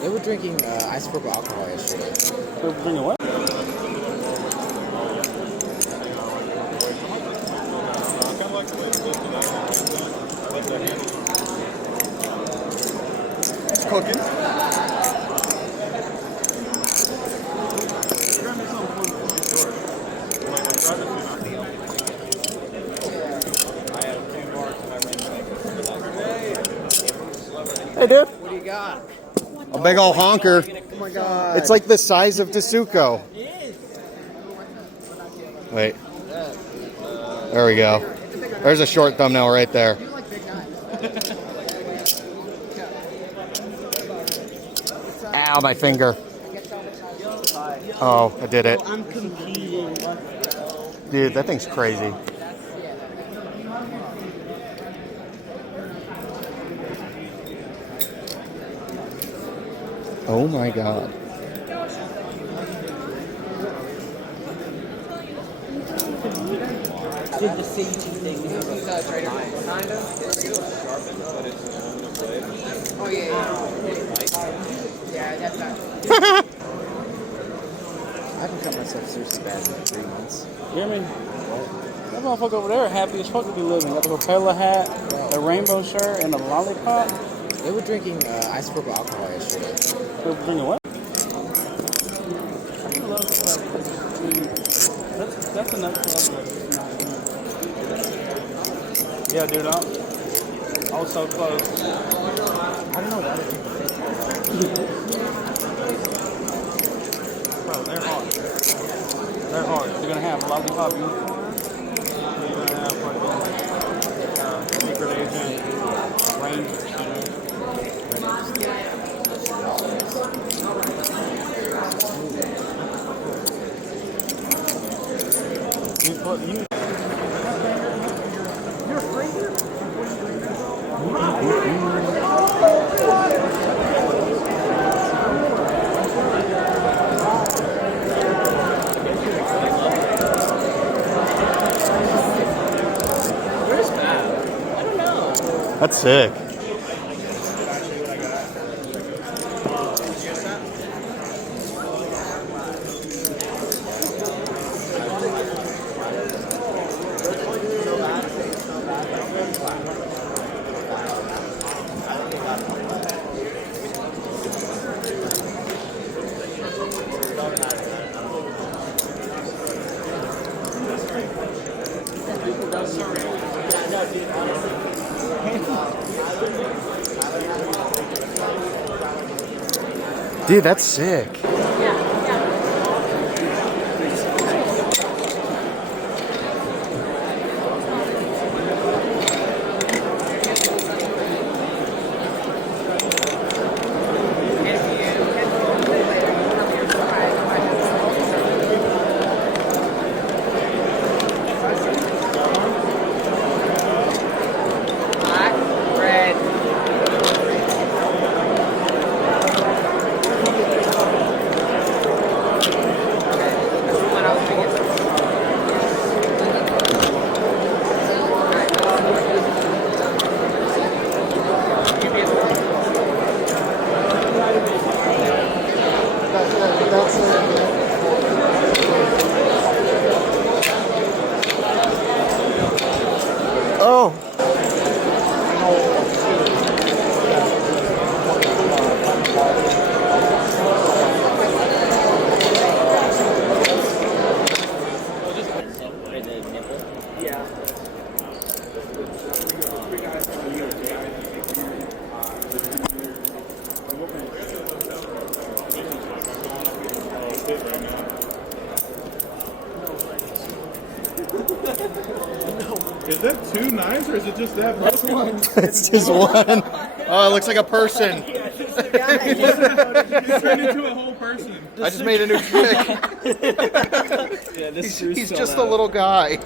They were drinking isopropyl alcohol yesterday. They were drinking what? It's cooking. Hey, dude. What do you got? A big old honker. Oh my god. It's like the size of Tasuko. Wait. There we go. There's a short thumbnail right there. Ow, my finger. Oh, I did it. I'm competing. Dude, that thing's crazy. Oh my god. Did the same thing. Oh yeah. Yeah, that's not. I haven't cut myself seriously bad in like 3 months. You hear me? That motherfucker over there happy as fuck to be living. Got the propeller hat, a rainbow shirt, and a lollipop. They were drinking isopropyl alcohol yesterday. They were drinking what? That's enough for yeah, dude, I was so close. I don't know why they drink the fake Bro, they're hard. They're hard. You're gonna have lollipop unicorn. You're gonna have fucking secret agent ranger. You're a stranger? Where's Matt? I don't know. That's sick. Dude, that's sick. Oh. Is that 2 knives or is it just that? That's one. It's just one. Oh, it looks like a person. You turned into a whole person. I just made a new trick. Yeah, this He's just a little guy.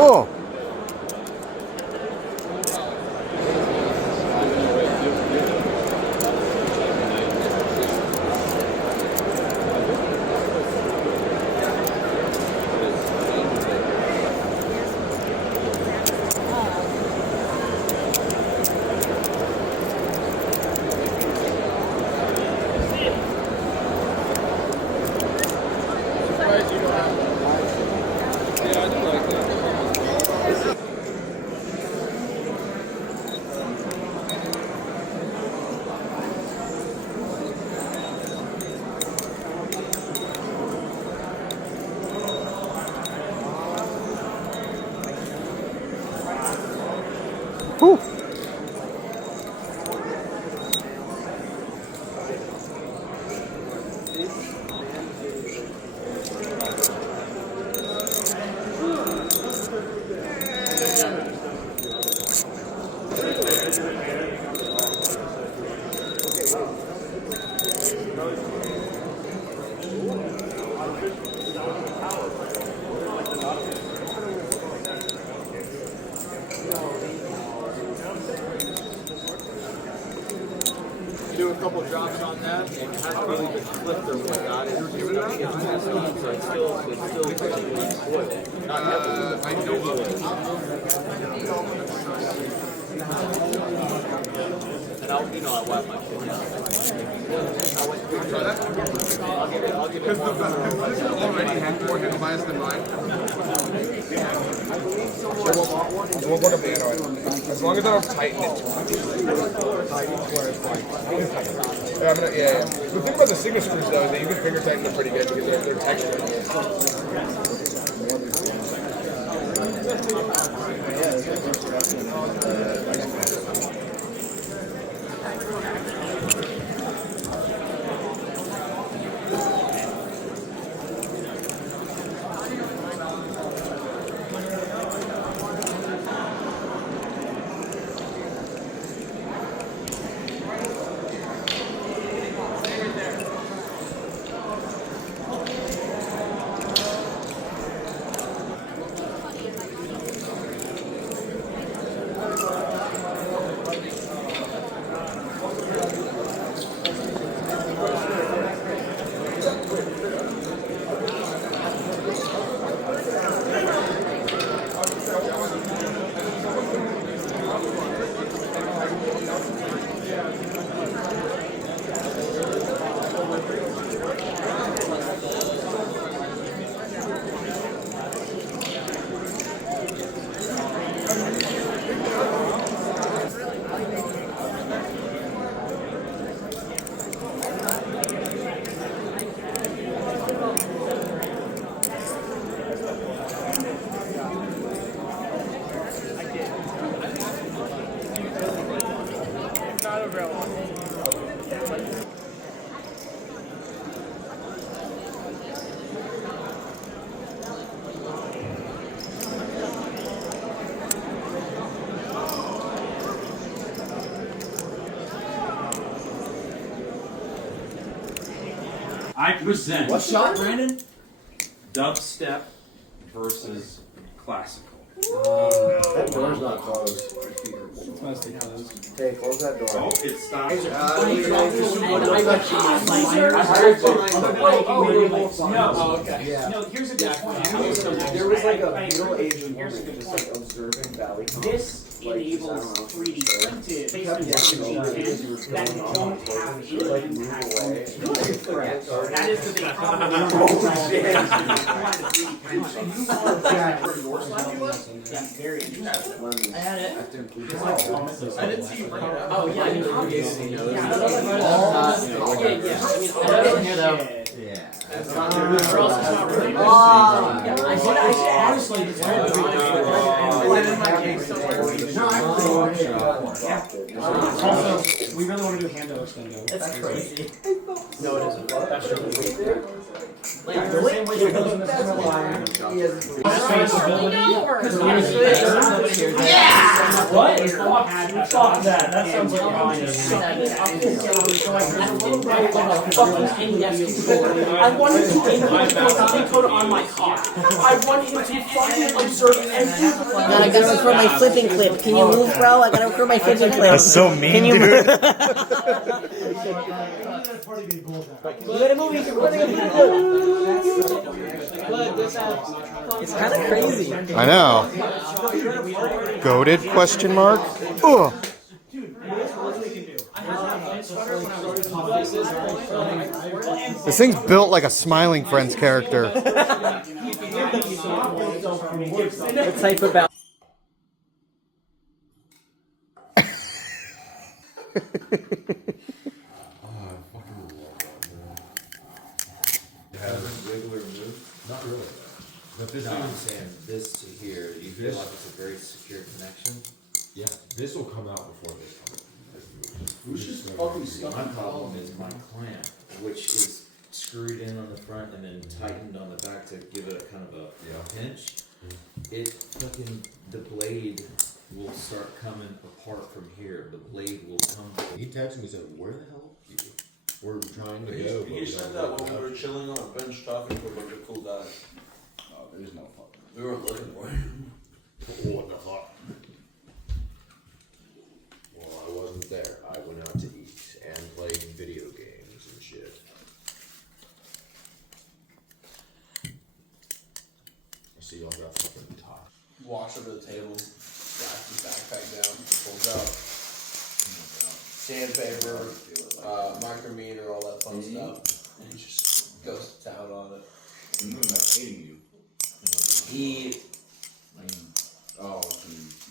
Oh. do a couple drops on that, and it hasn't really been flipped or whatnot. It's still pretty oily. Not heavily. I know and I'll wipe my shit down. I'll give it. Already had more handle bias than mine. We'll put a band on it. As long as I don't tighten it too much. Yeah. The thing about the Sigma screws though is that you can finger tighten them pretty good because they're textured. I present What shot, Brandon? dubstep versus classical. That door's not closed. It's mostly closed. Hey, close that door. Oh, it stops. No, here's a good point. There was like a middle-aged woman just like observing bali-comp. This enables 3D printed agents that don't have any impact on the correct. That is the big problem. That's very interesting. I had it. I didn't see you bring it up. Oh yeah, I mean obviously knows. Yeah. I mean, I don't hear though. Or else it's not really. I should honestly just Also, we really want to do handle extendo. That's crazy. No, it isn't. That's true. Like the same way you're posing this Yeah! What? Fuck that. That sounds like I wanted to implement something code on my car. I want him to fucking observe and do the God, I gotta record my flipping clip. Can you move, bro? I gotta record my flipping clip. That's so mean, Can you dude. move? You gotta move. You can It's kind of crazy. I know. Goated? Question mark. Ugh. This thing's built like a Smiling Friends character. What type of balance? Not really. But this I'm saying this here, you feel like it's a very secure connection? Yeah, this will come out before this comes. Who's just fucking stuck? My problem is my clamp, which is screwed in on the front and then tightened on the back to give it a kind of a pinch. It fucking, the blade will start coming apart from here. The blade will come. He texted me and said, "Where the hell are you? We're trying to go." You said that when we were chilling on a bench talking to a bunch of cool guys. Oh, there's no fucking. We were looking for you. What the fuck? Well, I wasn't there. I went out to eat and played table, slaps his backpack down, pulls out sandpaper, micrometer, all that fun stuff, and he just goes to town on it. I'm not hating you.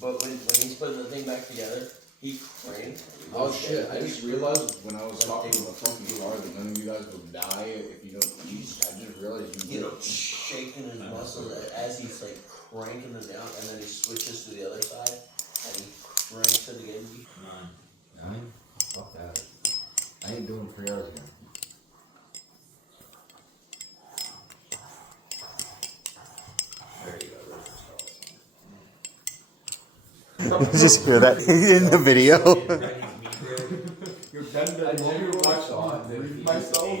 But when he's putting the thing back together, he cranked. Oh shit, I just realized when I was talking to the fucking car that none of you guys will die if you don't eat. I just realized you Shaking his muscles as he's like cranking it down, and then he switches to the other side, and he cranks it again. 9? Fuck that. I ain't doing 3 hours again. There you go. Just hear that in the video. You're done. I didn't watch on. Read myself.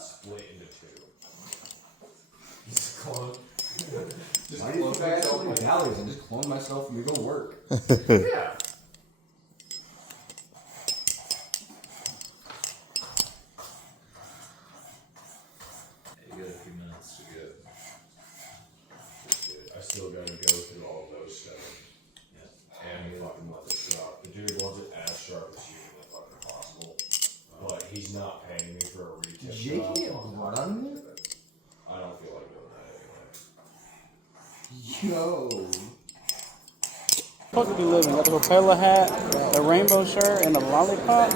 Split into 2. Just clone myself in galleys and just clone myself and we go work. Yeah. You got a few minutes to get. I still gotta go through all those steps. And fucking let it drop. The dude wants it as sharp as humanly fucking possible. But he's not paying me for a retip job. Jaking it blood on me? I don't feel like doing that anyway. Yo. Fuck you living? Got the propeller hat, the rainbow shirt, and the lollipop.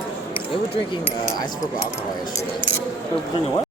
They were drinking isopropyl alcohol yesterday. They were drinking what?